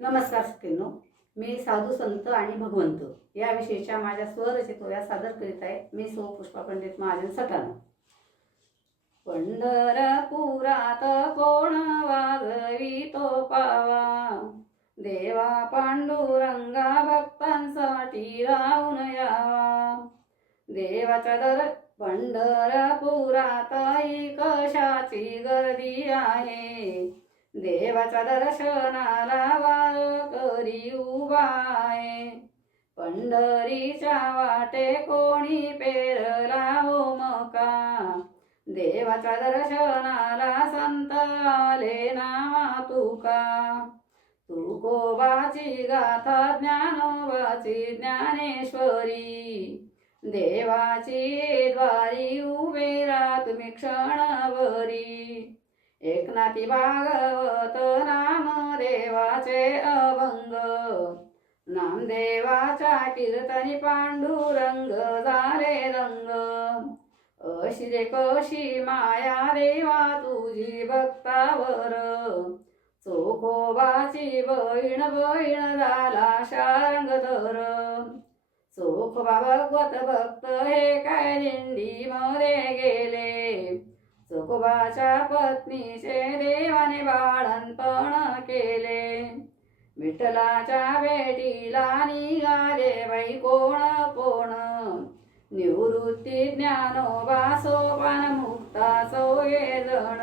नमस्कार सखींनो, मी साधू संत आणि भगवंत या विषयीच्या माझ्या स्वरचितोया सादर करीत आहे. मी सौ पुष्पा पंडित महाजन सटाणा. पंढरपुरात कोण वाजवितो पावा, देवा पांडुरंगा भक्तांसाठी राहून यावा. देवाच्या पंढरपुरात कशाची गर्दी आहे, देवाच्या दर्शनाला वारकरी उभा आहे. पंढरीच्या वाटे कोणी पेरला हो मका, देवाच्या दर्शनाला संत आले नावा तुका. तुकोबाची गाथा ज्ञानोबाची ज्ञानेश्वरी, देवाची द्वारी उभे राहा तुम्ही क्षणभरी. एकनाथी भागवत नाम देवाचे अभंग, नामदेवाच्या कीर्तनी पांडुरंग झाले रंग. अशी रे कशी माया देवा तुझी भक्तावर, चोखोबाची बहीण बहीण झाला शारंगधर. चोखोबा भगवत भक्त हे काय दिंडी मध्ये गेले, चोखोबाच्या पत्नीचे देवाने बाळंतपण केले. विठ्ठलाच्या भेटीला निघाले बाई कोण कोण, निवृत्ती ज्ञानोबा सोपान मुक्ता सोये जण.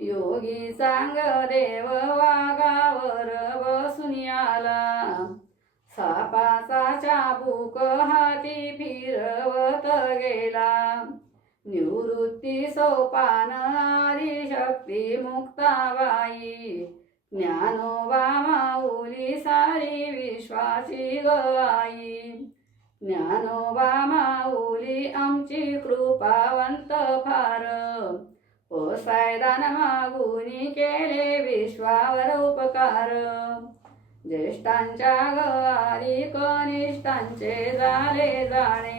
योगी सांग देव वाघावर बसून आला, सापाचा चाबूक हाती फिरवत गेला. निवृत्ती सोपान आदिशक्ती मुक्ताबाई, ज्ञानोबा माऊली सारी विश्वाची गवाई. ज्ञानोबा माऊली आमची कृपावंत फार, पोसायदान मागुनी केले विश्वावर उपकार. ज्येष्ठांच्या गवारी कनिष्ठांचे झाले जाणे,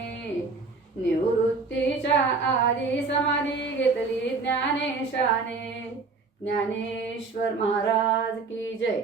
निवृत्तीच्या आधी समाधी घेतली ज्ञानेशाने. ज्ञानेश्वर महाराज की जय.